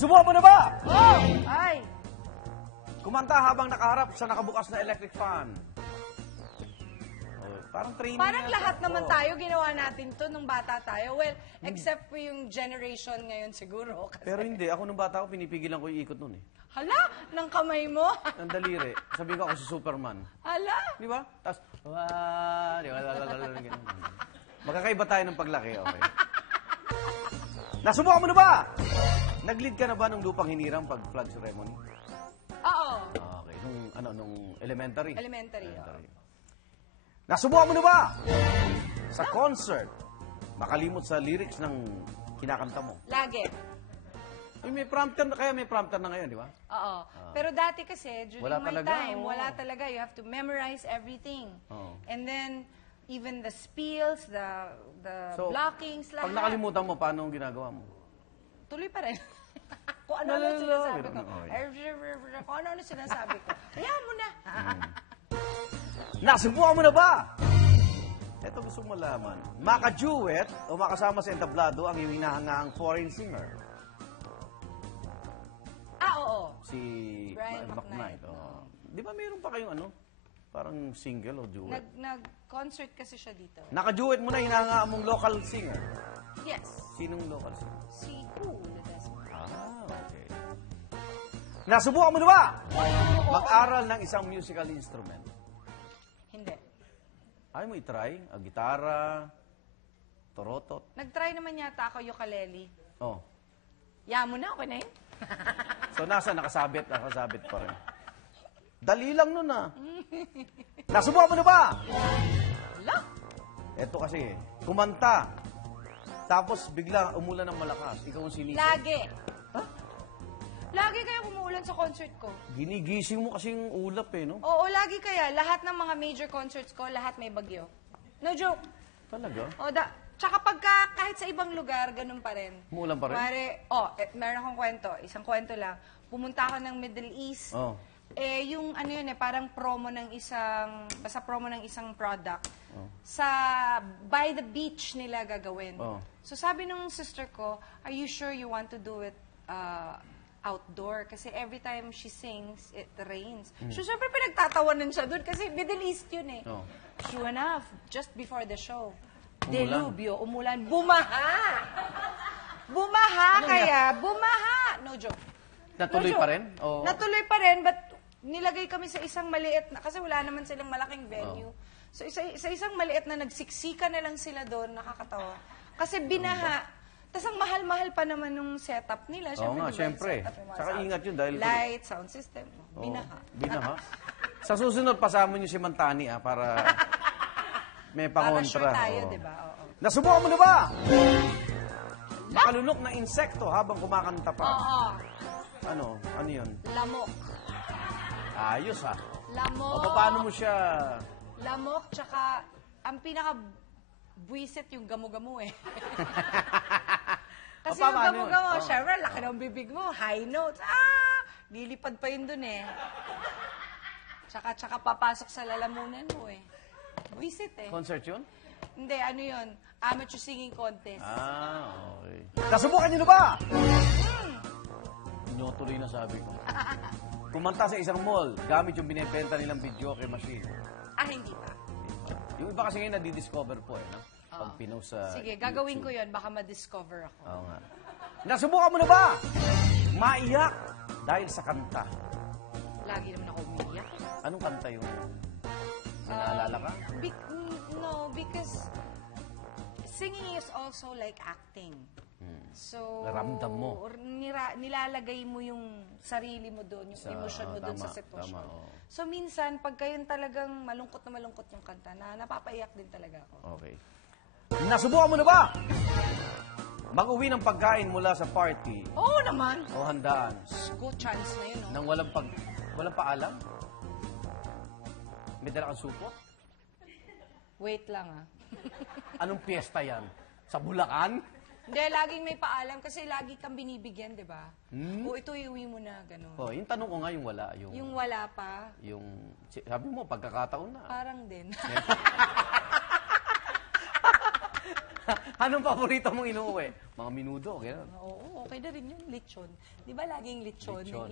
Subukan mo na ba? Oh! Ay! Kumanta habang nakaharap sa nakabukas na electric fan. Oh, parang training. Parang yata. lahat naman Oh. tayo, ginawa natin to nung bata tayo. Well, except for yung generation ngayon siguro. Kasi, Pero hindi, ako nung bata ko, pinipigilan ko yung ikot nun eh. hala, ng kamay mo. Ang daliri. Sabi ko ako si Superman. Hala. Di ba? Tapos, wah, di ba? Ganun. Magkakaiba tayo ng paglaki, okay? Nasubukan mo na ba? Nag-lead ka na ba nung lupang hinirang pag flag ceremony? Oo. Okay, nung elementary? Elementary. Nasubukan mo na ba? Sa concert, makalimot sa lyrics ng kinakanta mo. Lagi. Ay, may prompter na, kaya may prompter na ngayon, di ba? Oo. Pero dati kasi, during Wala my talaga, time, oo. wala talaga. You have to memorize everything. Oo. And then, even the spills, the blockings, lahat. Pag nakalimutan mo, paano ang ginagawa mo? Tuloy pa rin. Kung ano-ano sinasabi ko. Okay. Kung ano-ano sinasabi ko. Hayaan mo na. Nasubukan mo na ba? Ito gusto mo malaman. Maka-duet o makasama sa entablado ang iyong hinahangaang foreign singer? Oo. Si Brian McKnight. McKnight. Oh. Di ba mayroon pa kayong ano? Parang single o duet? Nag-concert kasi siya dito. Naka-duet mo na hinahangaan mong local singer? Yes. Sinong local singer? Si Cool. Ledesma. Okay. Nasubukan mo na ba? Mag-aral ng isang musical instrument. Hindi. Ayaw mo itry? Gitara, torotot. Nag-try naman yata ako ukulele. Oh. Hayaan mo na, okay na yun? So nasa nakasabit pa rin. Dali lang nun ah. Nasubukan mo na ba? Wala. Ito kasi, kumanta. Tapos bigla umulan ng malakas. Ikaw ang sinisip. Lagi. Ha? Lagi kaya umuulan sa concert ko. Ginigising mo kasing ulap eh, no? Oo, lagi kaya. Lahat ng mga major concerts ko, lahat may bagyo. No joke. Talaga? Tsaka kahit sa ibang lugar, ganun pa rin. Umuulan pa rin? Meron akong kwento. Isang kwento lang. Pumunta ako ng Middle East. Oh. Yung ano yun parang basta promo ng isang product. Oh. By the beach nila gagawin. Oh. So sabi nung sister ko, are you sure you want to do it outdoor? Kasi every time she sings, it rains. So syempre pinagtatawanan siya doon kasi Middle East yun eh. Oh. Sure enough, just before the show, Umulan. delubyo, umulan, bumaha! Bumaha! No joke. Natuloy pa rin? O... Natuloy pa rin, but nilagay kami sa isang maliit na, kasi wala naman silang malaking venue. So sa isang maliit na nagsiksika na lang sila doon, nakakatawa. Kasi binaha. Tapos ang mahal-mahal pa naman nung setup nila. Oo nga, diba, syempre. yung setup, yung mga Saka sound- ingat yun dahil... Light, sound system. Oo, Binaha. Binaha. Sa susunod, pasama niyo si Mantani para may Para pakontra. sure tayo, Oo. di ba? Oo. Nasubukan mo na ba? Makalunok na insekto habang kumakanta pa. Oo. Ano yun? Lamok. Ayos ha. Lamok. O paano mo siya... Lamok, tsaka ang pinaka buwisit yung gamo-gamo eh. Kasi yung paano yun? gamo-gamo, Oo. syempre, laki ng bibig mo, high notes. Lilipad pa yun dun eh. Tsaka papasok sa lalamunan mo eh. Buwisit eh. Concert yun? Hindi, ano yun? Amateur singing contest. Okay. Nasubukan niyo na ba? Tinutuloy na sabi ko. Kumanta sa isang mall, gamit yung binibenta nilang videoke machine. Hindi pa. Yung iba kasi ngayon nadidiscover po eh, no? Pag pinost sa Sige, gagawin ko YouTube. yun. Baka ma-discover ako. Oo nga. Nasubukan mo na ba? Maiyak dahil sa kanta. Lagi naman ako umiiyak. Anong kanta yung naalala ka? No, because singing is also like acting. So, Naramdam mo. Nilalagay mo yung sarili mo doon, yung emosyon mo doon sa sitwasyon. Tama, oo. So, minsan, pag kayong talagang malungkot yung kanta, napapaiyak din talaga ako. Okay. Nasubukan mo na ba? Mag-uwi ng pagkain mula sa party Oo naman! o handaan Go chance na yun, no? nang walang paalam? May dala kang supot? Wait lang, Anong piyesta yan? Sa Bulacan? Hindi, laging may paalam kasi lagi kang binibigyan, di ba? O ito iuwi mo na, gano'n. Oh, yung tanong ko nga yung wala. Yung wala pa, Sabi mo, pagkakataon na. parang din. Anong paborito mong inuuwi? Mga minudo, gano'n. Oo, okay na rin yun, lechon. Di ba laging lechon? Lechon.